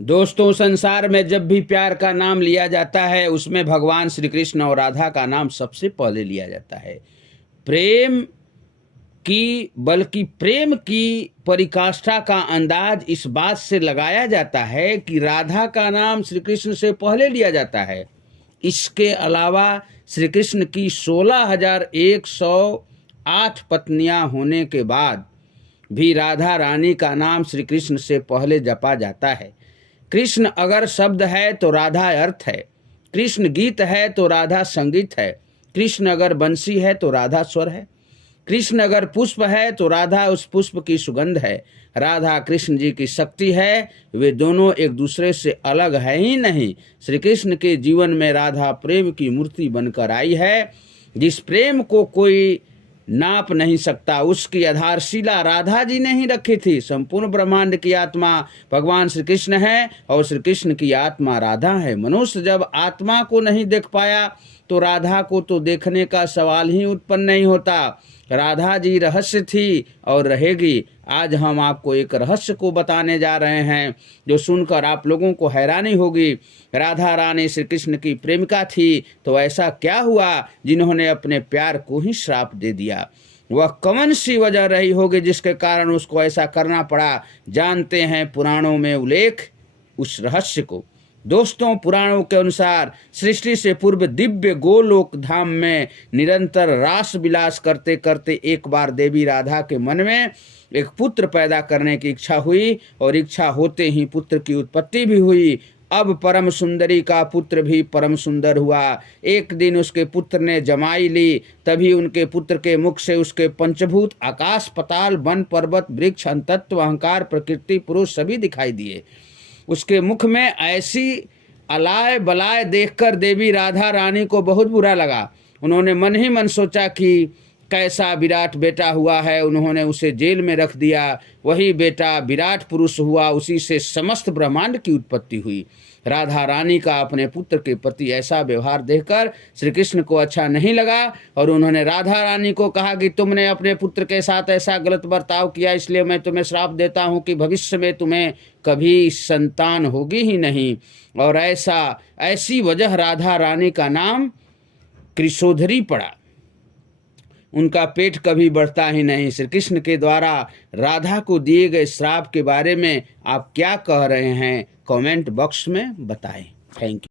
दोस्तों, संसार में जब भी प्यार का नाम लिया जाता है उसमें भगवान श्री कृष्ण और राधा का नाम सबसे पहले लिया जाता है। प्रेम बल्कि प्रेम की परिकाष्ठा का अंदाज इस बात से लगाया जाता है कि राधा का नाम श्री कृष्ण से पहले लिया जाता है। इसके अलावा श्री कृष्ण की 16,108 पत्नियां होने के बाद भी राधा रानी का नाम श्री कृष्ण से पहले जपा जाता है। कृष्ण अगर शब्द है तो राधा अर्थ है, कृष्ण गीत है तो राधा संगीत है, कृष्ण अगर बंसी है तो राधा स्वर है, कृष्ण अगर पुष्प है तो राधा उस पुष्प की सुगंध है। राधा कृष्ण जी की शक्ति है, वे दोनों एक दूसरे से अलग है ही नहीं। श्री कृष्ण के जीवन में राधा प्रेम की मूर्ति बनकर आई है। जिस प्रेम को कोई नाप नहीं सकता, उसकी आधारशिला राधा जी ने ही रखी थी। संपूर्ण ब्रह्मांड की आत्मा भगवान श्री कृष्ण है और श्री कृष्ण की आत्मा राधा है। मनुष्य जब आत्मा को नहीं देख पाया तो राधा को तो देखने का सवाल ही उत्पन्न नहीं होता। राधा जी रहस्य थी और रहेगी। आज हम आपको एक रहस्य को बताने जा रहे हैं जो सुनकर आप लोगों को हैरानी होगी। राधा रानी श्री कृष्ण की प्रेमिका थी, तो ऐसा क्या हुआ जिन्होंने अपने प्यार को ही श्राप दे दिया? वह कौन सी वजह रही होगी जिसके कारण उसको ऐसा करना पड़ा? जानते हैं पुराणों में उल्लेख उस रहस्य को। दोस्तों, पुराणों के अनुसार सृष्टि से पूर्व दिव्य गोलोक धाम में निरंतर रास विलास करते करते एक बार देवी राधा के मन में एक पुत्र पैदा करने की इच्छा हुई और इच्छा होते ही पुत्र की उत्पत्ति भी हुई। अब परम सुंदरी का पुत्र भी परम सुंदर हुआ। एक दिन उसके पुत्र ने जमाई ली, तभी उनके पुत्र के मुख से उसके पंचभूत आकाश पाताल वन पर्वत वृक्ष अंतत्व अहंकार प्रकृति पुरुष सभी दिखाई दिए। उसके मुख में ऐसी अलाय बलाय देखकर देवी राधा रानी को बहुत बुरा लगा। उन्होंने मन ही मन सोचा कि कैसा विराट बेटा हुआ है। उन्होंने उसे जेल में रख दिया। वही बेटा विराट पुरुष हुआ, उसी से समस्त ब्रह्मांड की उत्पत्ति हुई। राधा रानी का अपने पुत्र के प्रति ऐसा व्यवहार देखकर श्री कृष्ण को अच्छा नहीं लगा और उन्होंने राधा रानी को कहा कि तुमने अपने पुत्र के साथ ऐसा गलत बर्ताव किया, इसलिए मैं तुम्हें श्राप देता हूँ कि भविष्य में तुम्हें कभी संतान होगी ही नहीं। और ऐसी वजह राधा रानी का नाम कृशोधरी पड़ा। उनका पेट कभी बढ़ता ही नहीं। श्री कृष्ण के द्वारा राधा को दिए गए श्राप के बारे में आप क्या कह रहे हैं? कमेंट बॉक्स में बताएं। Thank you.